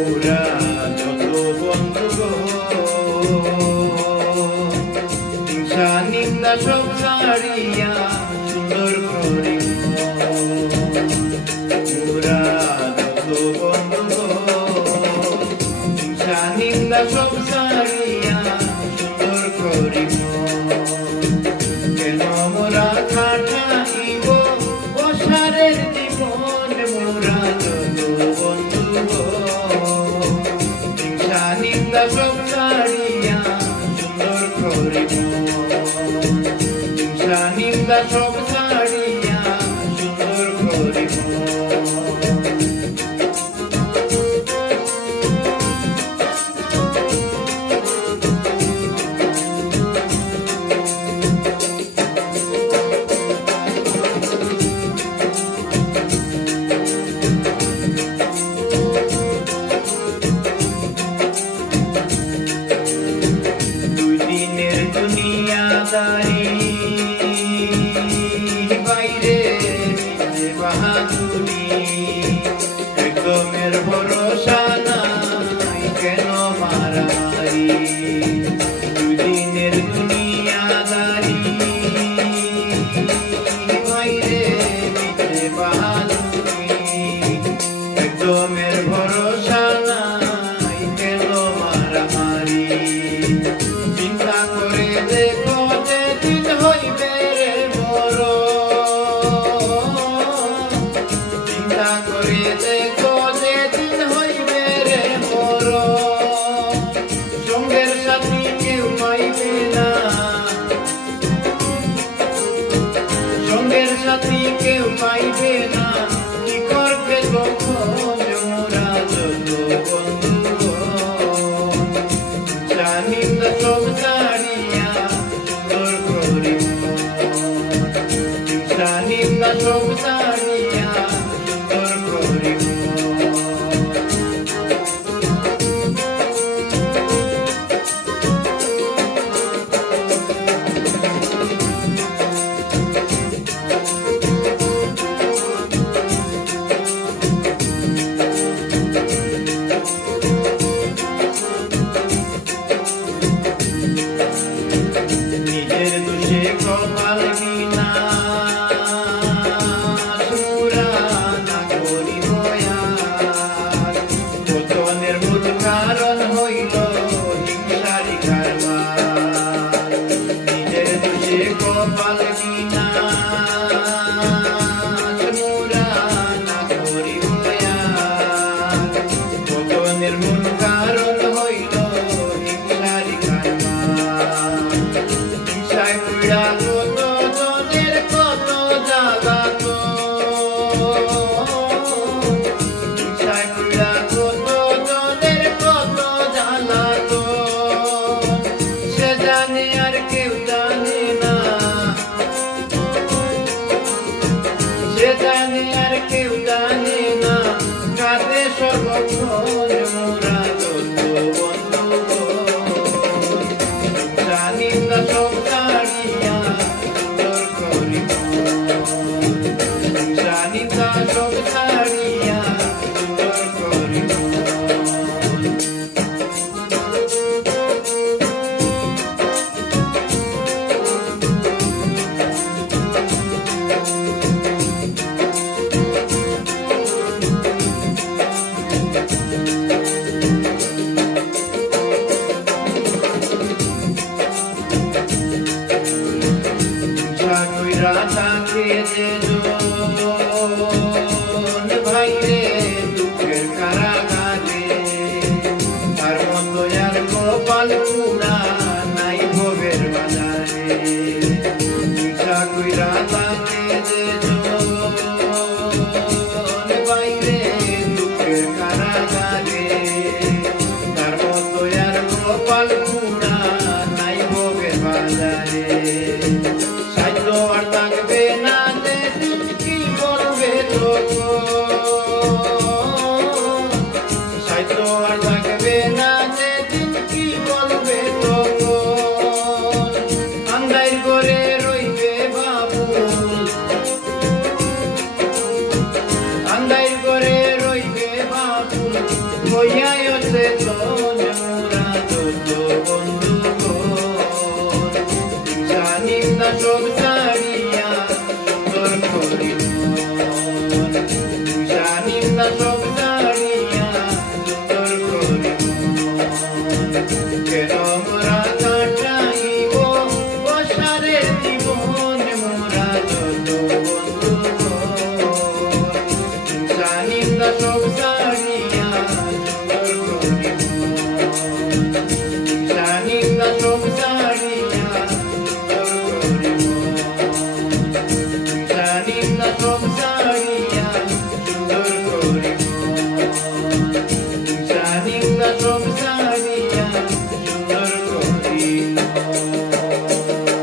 ওরা যত বন্ধু গো, হিংসা নিন্দা সব ছাড়িয়া সুন্দর করে ওরা যত বন্ধু গো, হিংসা নিন্দা সব ছাড়িয়া সুন্দর করে কেন মোরা খাটাইব অসারের জীবন মোরা যত বন্ধু গো, হিংসা নিন্দা সব ছাড়িয়া সুন্দর করিব হিংসা নিন্দা সব ছাড়িয়া সুন্দর করিব দুনিয়াদারি বাইরে বাহাদুরি একদমের ভরসা নাই কেন মারামারি দুই দিনের দুনিয়াদারি বাইরে বাহাদুরি একদমের ভরসা নাই কেন মারামারি চিন্তা করে দেখো যেদিন হইবে রে মরণ চিন্তা করে দেখো যেদিন হইবে রে মরণ সঙ্গের সাথী কেউ পাইবে না সঙ্গের সাথী কেউ পাইবে না কি করবে তখন মোরা যত বন্ধু নিন্দা সব ছাড়িয়া সুন্দর করিব হিংসা নিন্দা সব ছাড়িয়া সুন্দর করিব নিজের দোষে কপাল না করিব আর পতনের মূল কারণ হইল হিংসারি কারবার নিজের দোষে কপাল না করিব আর পতনের মূল কারণ হইল হিংসারি কারবার হিংসায় পুরা কত জনের কত জাগাত হিংসায় পুরা কত জনের কত জ্বালাত সে জানে আর কেউ জানে না সে জানে আর কেউ জানে না কাঁদে সর্বক্ষণ মোরা যত বন্ধু হিংসা নিন্দা সব ছাড়িয়া সুন্দর করিব হিংসা নিন্দা সব ছাড়িয়া সুন্দর করিব থাকে যে ভাই হইয়া